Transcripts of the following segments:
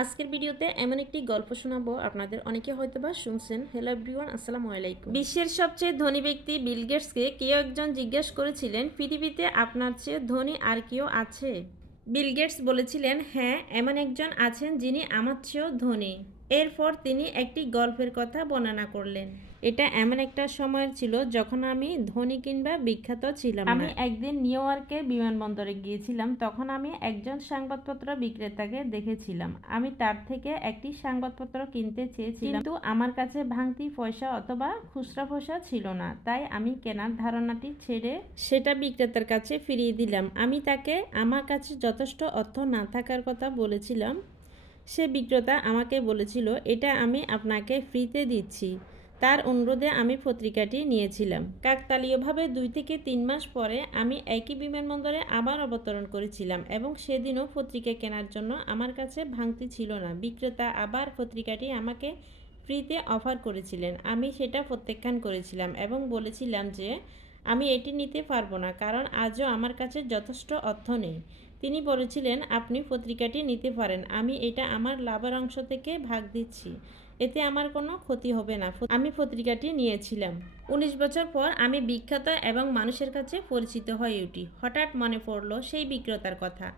আজকের ভিডিওতে এমন একটি গল্প শোনাবো, আপনাদের অনেকে হয়তোবা শুনছেন। হ্যালো এভরিওয়ান, আসসালামু আলাইকুম। বিশ্বের সবচেয়ে ধনী ব্যক্তি বিল গেটসকে কেউ একজন জিজ্ঞেস করেছিলেন, পৃথিবীতে আপনার চেয়ে ধনী আর কেউ আছে? বিল গেটস বলেছিলেন, হ্যাঁ, এমন একজন আছেন যিনি আমার চেয়েও ধনী। এরপর তিনি একটি গল্পের কথা বর্ণনা করলেন। এটা এমন একটা সময়ের ছিল যখন আমি ধনী কিংবা বিখ্যাত ছিলাম না। আমি একদিন নিউ ইয়র্কের বিমানবন্দরে গিয়েছিলাম। তখন আমি একজন সংবাদপত্র বিক্রেতাকে দেখেছিলাম। আমি তার থেকে একটি সংবাদপত্র কিনতে চেয়েছিলাম, কিন্তু আমার কাছে ভাঙতি পয়সা অথবা খুচরা পয়সা ছিল না। তাই আমি কেনার ধারণাটি ছেড়ে সেটা বিক্রেতার কাছে ফিরিয়ে দিলাম। আমি তাকে আমার কাছে যথেষ্ট অর্থ না থাকার কথা বলেছিলাম। সে বিক্রেতা আমাকে বলেছিল, এটা আমি আপনাকে ফ্রিতে দিচ্ছি। তার অনুরোধে আমি পত্রিকাটি নিয়েছিলাম। কাকতালীয়ভাবে 2 থেকে 3 মাস পরে আমি একই বিমানবন্দরে আবার অবতরণ করেছিলাম এবং সেদিনও পত্রিকা কেনার জন্য আমার কাছে ভাঙতি ছিল না। বিক্রেতা আবার পত্রিকাটি আমাকে ফ্রিতে অফার করেছিলেন। আমি সেটা প্রত্যাখ্যান করেছিলাম এবং বলেছিলাম যে আমি এটি নিতে পারবো না, কারণ আজও আমার কাছে যথেষ্ট অর্থ নেই। তিনি বলেছিলেন, আপনি পত্রিকাটি নিতে পারেন, আমি এটা আমার লাভের অংশ থেকে ভাগ দিচ্ছি, এতে আমার কোনো ক্ষতি হবে না। আমি পত্রিকাটি নিয়েছিলাম। 19 বছর পর আমি বিখ্যাত এবং মানুষের কাছে পরিচিত হয়ে উঠি। হঠাৎ মনে পড়ল সেই বিক্রেতার কথা।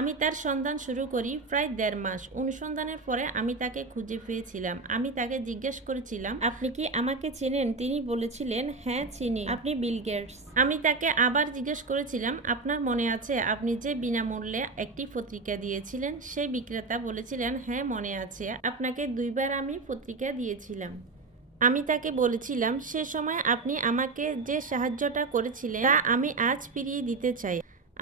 আমি তার সন্ধান শুরু করি প্রায় 1.5 মাস। অনুসন্ধানের পরে আমি তাকে খুঁজে পেয়েছিলাম। আমি তাকে জিজ্ঞেস করেছিলাম, আপনি কি আমাকে চেনেন? তিনি বলেছিলেন, হ্যাঁ চিনি, আপনি বিল গেটস। আমি তাকে আবার জিজ্ঞেস করেছিলাম, আপনার মনে আছে আপনি যে বিনামূল্যে একটি পত্রিকা দিয়েছিলেন? সেই বিক্রেতা বলেছিলেন, হ্যাঁ মনে আছে, আপনাকে 2 বার আমি পত্রিকা দিয়েছিলাম। আমি তাকে বলেছিলাম, সে সময় আপনি আমাকে যে সাহায্যটা করেছিলেন তা আমি আজ ফিরিয়ে দিতে চাই।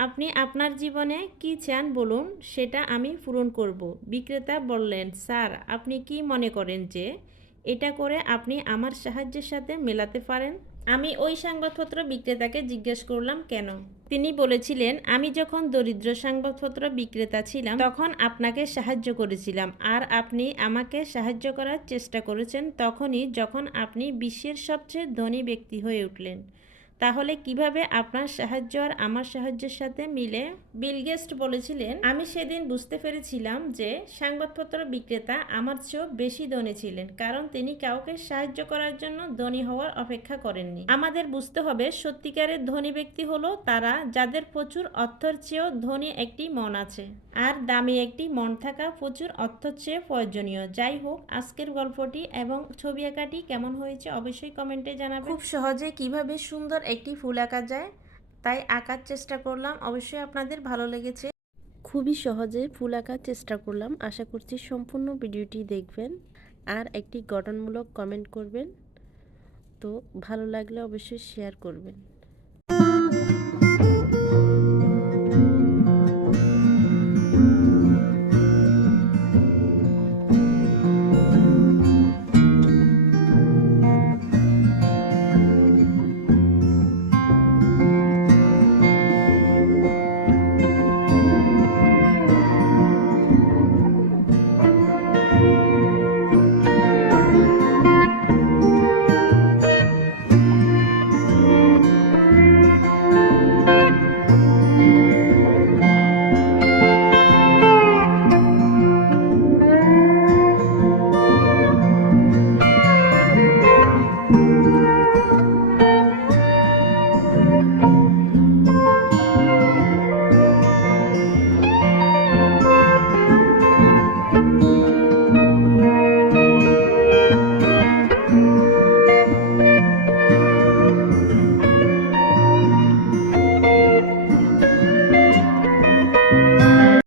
আপনি আপনার জীবনে কি চান বলুন, সেটা আমি পূরণ করব। বিক্রেতা বললেন, স্যার, আপনি কি মনে করেন যে এটা করে আপনি আমার সাহায্যের সাথে মেলাতে পারেন? আমি ওই সংবাদপত্র বিক্রেতাকে জিজ্ঞেস করলাম, কেন? তিনি বলেছিলেন, আমি যখন দরিদ্র সংবাদপত্র বিক্রেতা ছিলাম তখন আপনাকে সাহায্য করেছিলাম, আর আপনি আমাকে সাহায্য করার চেষ্টা করেছেন তখনই যখন আপনি বিশ্বের সবচেয়ে ধনী ব্যক্তি হয়ে উঠলেন। তাহলে কিভাবে আপনার সাহায্য আর আমার সাহায্যের সাথে মিলে? বিল গেটস বলেছিলেন, আমি সেদিন বুঝতে পেরেছিলাম যে সংবাদপত্র বিক্রেতা আমার চেয়েও বেশি ধনী ছিলেন, কারণ তিনি কাউকে সাহায্য করার জন্য ধনী হওয়ার অপেক্ষা করেননি। আমাদের বুঝতে হবে, সত্যিকারের ধনী ব্যক্তি হলো তারা যাদের প্রচুর অর্থের চেয়েও ধনী একটি মন আছে, আর দামি একটি মন থাকা প্রচুর অর্থের চেয়ে প্রয়োজনীয়। যাই হোক, আজকের গল্পটি এবং ছবি আঁকাটি কেমন হয়েছে অবশ্যই কমেন্টে জানাবেন। খুব সহজে কিভাবে সুন্দর একটি ফুল আঁকা যায় তাই আঁকার চেষ্টা করলাম, অবশ্যই আপনাদের ভালো লেগেছে। খুবই সহজে ফুল আঁকার চেষ্টা করলাম। আশা করছি সম্পূর্ণ ভিডিওটি দেখবেন আর একটি গঠনমূলক কমেন্ট করবেন। তো ভালো লাগলে অবশ্যই শেয়ার করবেন।